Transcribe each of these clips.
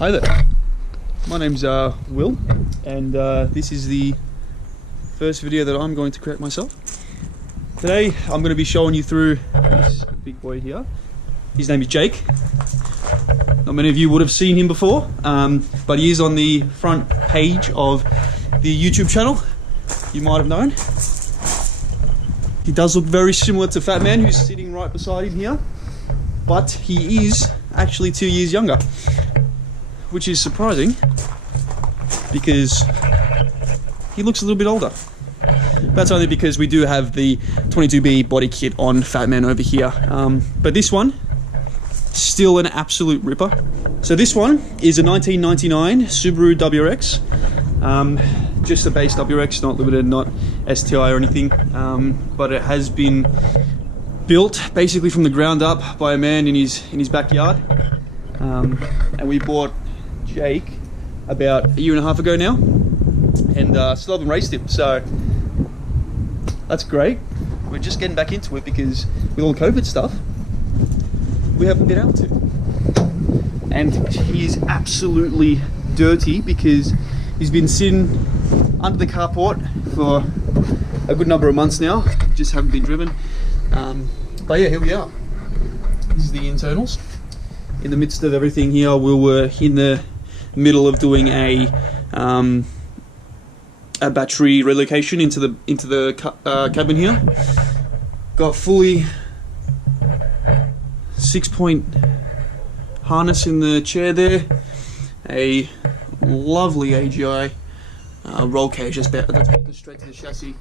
Hi there, my name's Will, and this is the first video that I'm going to create myself. Today I'm going to be showing you through this big boy here. His name is Jake. Not many of you would have seen him before, but he is on the front page of the YouTube channel. You might have known. He does look very similar to Fat Man, who's sitting right beside him here, but he is actually 2 years younger, which is surprising because he looks a little bit older. That's only because we do have the 22B body kit on Fat Man over here, but this one, still an absolute ripper. So this one is a 1999 Subaru WRX, just a base WRX, not limited, not STI or anything, but it has been built basically from the ground up by a man in his backyard, and we bought Jake about a year and a half ago now, and still haven't raced him, so that's great. We're just getting back into it because with all the COVID stuff, we haven't been able to. And he's absolutely dirty because he's been sitting under the carport for a good number of months now, just haven't been driven. But yeah, here we are. This is the internals. In the midst of everything here, we were in the middle of doing a battery relocation into the cabin here. Got fully 6-point harness in the chair there. A lovely AGI roll cage just bolted straight to the chassis.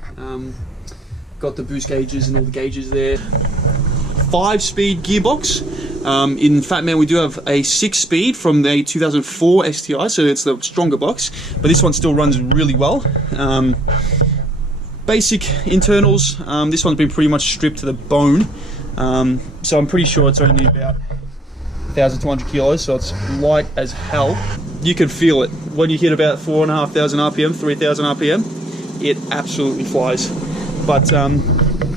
Got the boost gauges and all the gauges there. 5-speed gearbox. In Fat Man we do have a 6-speed from the 2004 STI, so it's the stronger box, but this one still runs really well. Basic internals, this one's been pretty much stripped to the bone, so I'm pretty sure it's only about 1,200 kilos, so it's light as hell. You can feel it when you hit about 4,500 RPM, 3,000 RPM, it absolutely flies. But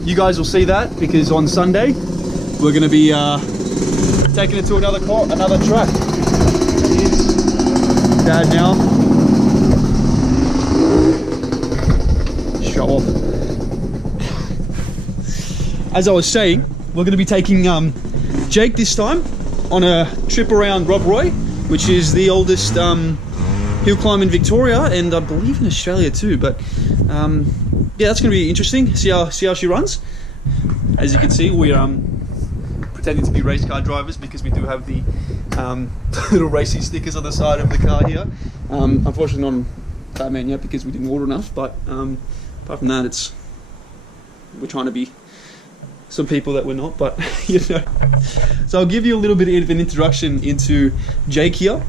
you guys will see that because on Sunday we're going to be taking it to another track. Here's Dad now. Show off. As I was saying, we're going to be taking Jake this time on a trip around Rob Roy, which is the oldest hill climb in Victoria, and I believe in Australia too. But yeah, that's going to be interesting. See how she runs. As you can see, we're pretending to be race car drivers because we do have the little racing stickers on the side of the car here. Unfortunately not on Fat Man yet because we didn't order enough, but apart from that, we're trying to be some people that we're not, but you know. So I'll give you a little bit of an introduction into Jake here.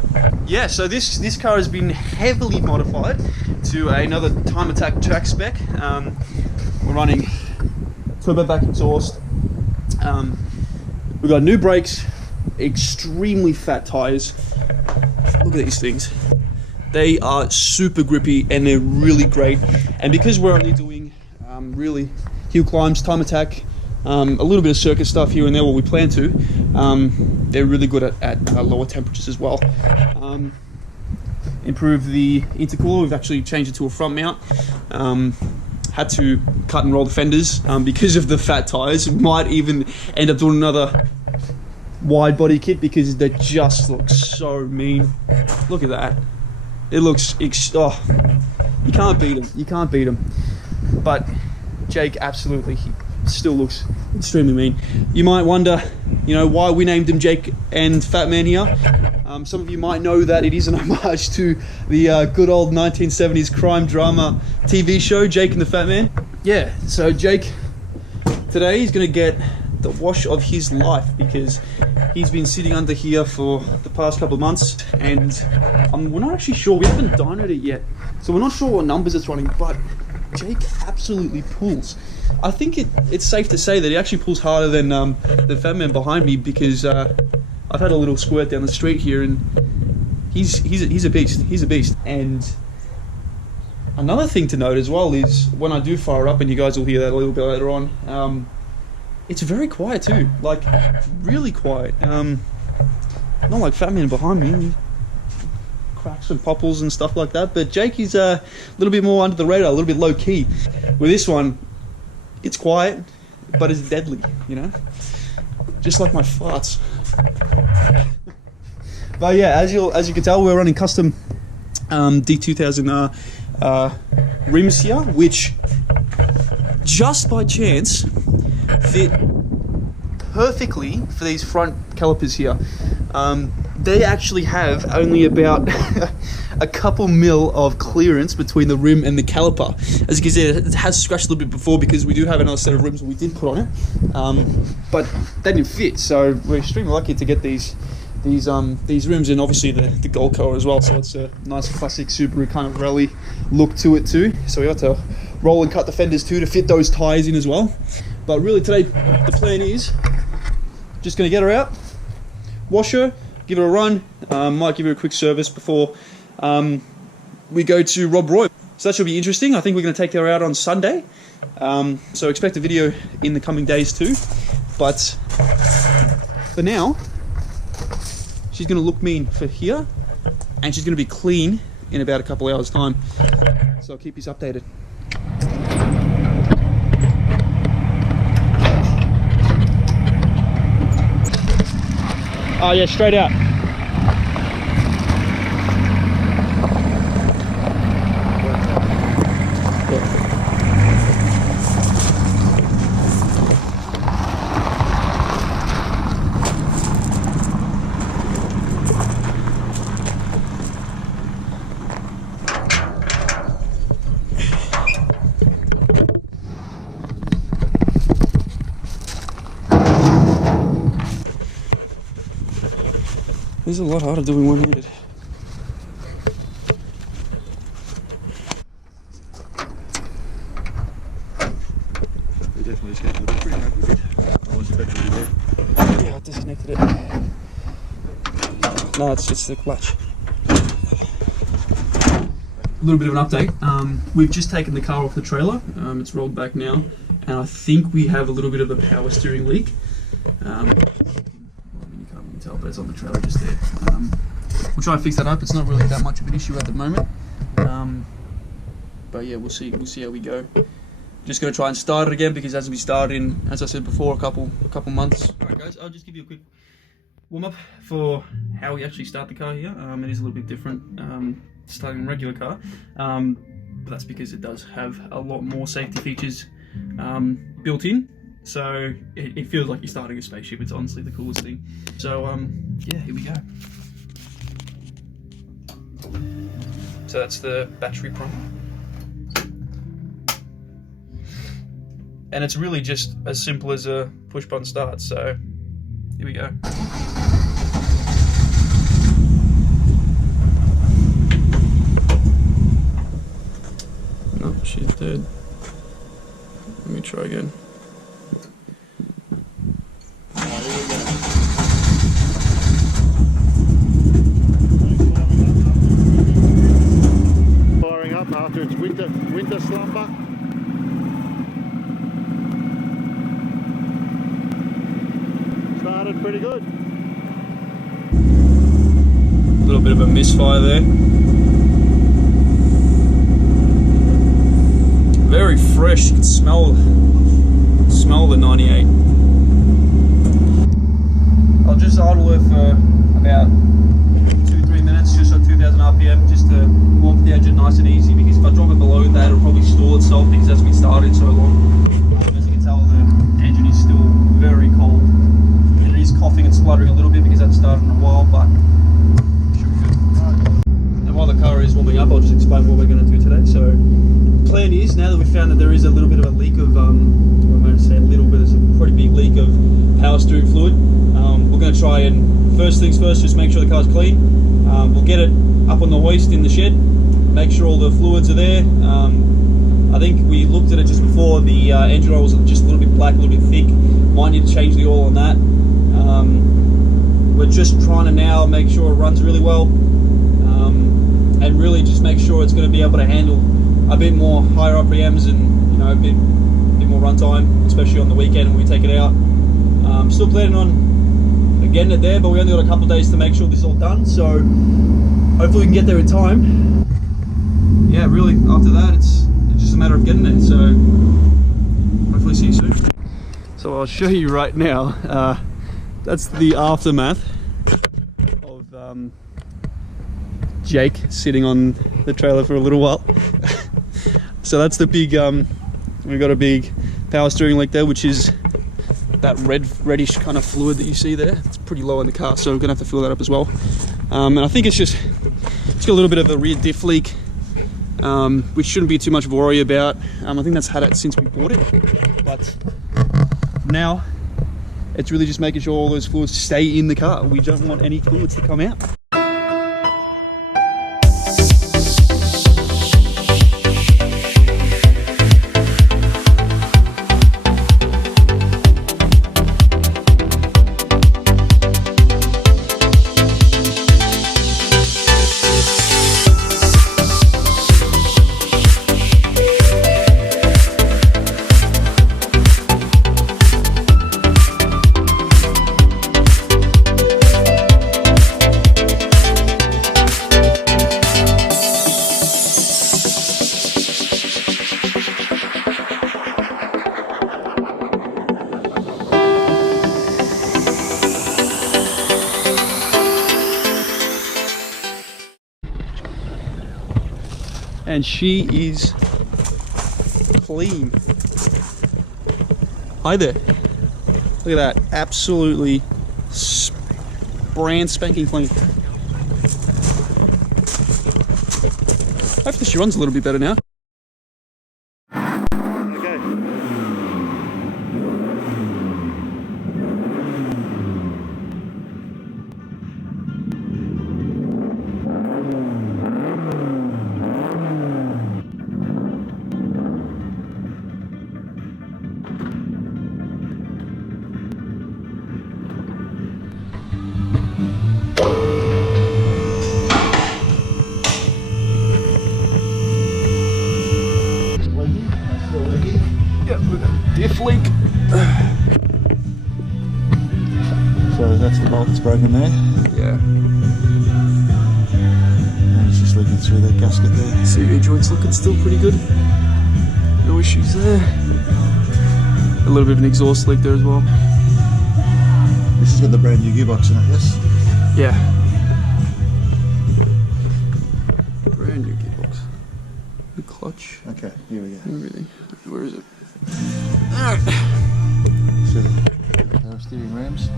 Yeah, so this car has been heavily modified to another Time Attack track spec. We're running turbo back exhaust. We've got new brakes, extremely fat tires. Look at these things. They are super grippy and they're really great. And because we're only doing really hill climbs, Time Attack, a little bit of circuit stuff here and there, what we plan to, they're really good at lower temperatures as well. Improve the intercooler. We've actually changed it to a front mount. Had to cut and roll the fenders because of the fat tires. We might even end up doing another wide body kit because they just look so mean. Look at that. It looks oh, you can't beat them. You can't beat them. But Jake absolutely, he still looks extremely mean. You might wonder, you know, why we named him Jake and Fat Man here. Some of you might know that it is an homage to the good old 1970s crime drama TV show, Jake and the Fat Man. Yeah, so Jake, today he's going to get the wash of his life because he's been sitting under here for the past couple of months, and we're not actually sure, we haven't dynoed it yet, so we're not sure what numbers it's running, but Jake absolutely pulls. I think it's safe to say that he actually pulls harder than the Fat Man behind me because I've had a little squirt down the street here, and he's a beast. He's a beast. And another thing to note as well is when I do fire up, and you guys will hear that a little bit later on, it's very quiet too, like really quiet. Not like Fat Man behind me. cracks and popples and stuff like that. But Jake is a little bit more under the radar, a little bit low key. With this one, it's quiet, but it's deadly, you know? Just like my farts. But yeah, as you can tell, we're running custom D2000 rims here, which just by chance fit perfectly for these front calipers here. They actually have only about a couple mil of clearance between the rim and the caliper. As you can see, it has scratched a little bit before because we do have another set of rims we did put on it, but they didn't fit. So we're extremely lucky to get these rims, and obviously the gold color as well. So it's a nice classic Subaru kind of rally look to it too. So we have to roll and cut the fenders too to fit those tires in as well. But really today the plan is just going to get her out, wash her, give her a run, might give her a quick service before we go to Rob Roy. So that should be interesting. I think we're going to take her out on Sunday. So expect a video in the coming days too. But for now, she's going to look mean for here, and she's going to be clean in about a couple hours time. So I'll keep you updated. Oh yeah, straight out. This is a lot harder doing one-handed. We definitely escaped the pretty happy with it. I was expecting to be there. Yeah, I disconnected it. No, it's just the clutch. A little bit of an update. We've just taken the car off the trailer. It's rolled back now, and I think we have a little bit of a power steering leak. Tell, but it's on the trailer just there. We'll try and fix that up. It's not really that much of an issue at the moment, but yeah, we'll see how we go. Just going to try and start it again because it hasn't been started in, as I said before, a couple months. Alright guys, I'll just give you a quick warm up for how we actually start the car here. It is a little bit different starting a regular car, but that's because it does have a lot more safety features built in. So it feels like you're starting a spaceship. It's honestly the coolest thing. So yeah, here we go. So that's the battery prong, and it's really just as simple as a push button start. So here we go. No, she's dead. Let me try again. After its winter slumber. Started pretty good. A little bit of a misfire there. Very fresh. You can smell the 98. I'll just idle her for about 2-3 minutes, just on 2000 RPM, just to warm the engine nice and easy, because if I drop it below that, it'll probably stall itself because it hasn't been started so long. As you can tell, the engine is still very cold, and it is coughing and spluttering a little bit because it hasn't started in a while, but it should be good. And while the car is warming up, I'll just explain what we're going to do today. So the plan is, now that we've found that there is a little bit of a leak of, I'm going to say a little bit, it's a pretty big leak of power steering fluid. We're going to try and, first things first, just make sure the car's clean. We'll get it up on the hoist in the shed, make sure all the fluids are there. I think we looked at it just before, the engine oil was just a little bit black, a little bit thick. Might need to change the oil on that. We're just trying to now make sure it runs really well, and really just make sure it's going to be able to handle a bit more higher RPMs and, you know, a bit more runtime, especially on the weekend when we take it out. Still planning on getting it there, but we only got a couple of days to make sure this is all done, so hopefully we can get there in time. Yeah, really, after that, it's just a matter of getting there, so hopefully see you soon. So I'll show you right now, that's the aftermath of Jake sitting on the trailer for a little while. So that's the big, we've got a big power steering leak there, which is that reddish kind of fluid that you see there. It's pretty low in the car, so we're gonna have to fill that up as well. And I think it's got a little bit of a rear diff leak, which shouldn't be too much of a worry about. I think that's had it since we bought it, but now it's really just making sure all those fluids stay in the car. We don't want any fluids to come out. And she is clean. Hi there. Look at that, absolutely brand spanking clean. Hopefully she runs a little bit better now. Okay. Diff leak. So that's the bolt that's broken there. Yeah. And it's just leaking through that gasket there. CV joint's looking still pretty good. No issues there. A little bit of an exhaust leak there as well. This has got the brand new gearbox in it, yes? Yeah. Brand new gearbox. The clutch. Okay, here we go. Everything. Where is it? Alright. So the power steering rams.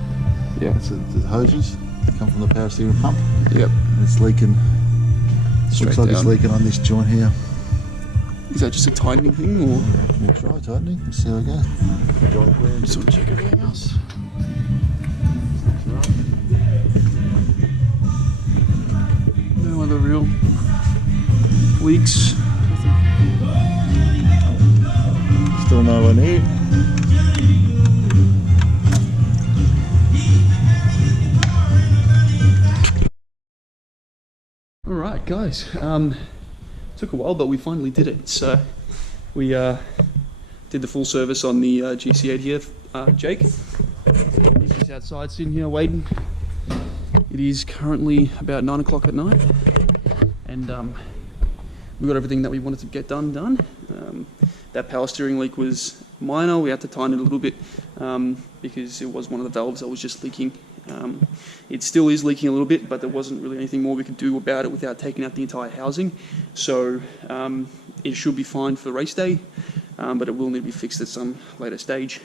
Yeah. That's the hoses that come from the power steering pump. Yep. And it's leaking. Straight Looks like down. it's leaking on this joint here. Is that just a tightening thing, or? We'll try tightening. Let's see how it goes. Just want to check everything else. No other real leaks. Still no one here. All right, guys. Took a while, but we finally did it. So we did the full service on the GC8 here. Jake, he's just outside sitting here waiting. It is currently about 9 o'clock at night, and we got everything that we wanted to get done. That power steering leak was minor. We had to tighten it a little bit because it was one of the valves that was just leaking. It still is leaking a little bit, but there wasn't really anything more we could do about it without taking out the entire housing. So it should be fine for race day, but it will need to be fixed at some later stage.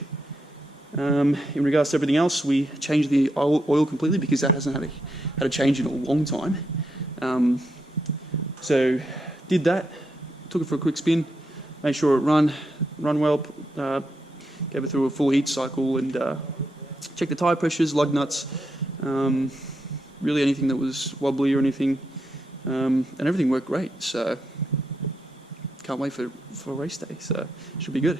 In regards to everything else, we changed the oil completely because that hasn't had a change in a long time. So did that, took it for a quick spin, made sure it run well, gave it through a full heat cycle, and checked the tyre pressures, lug nuts, really anything that was wobbly or anything, and everything worked great. So can't wait for race day, so should be good.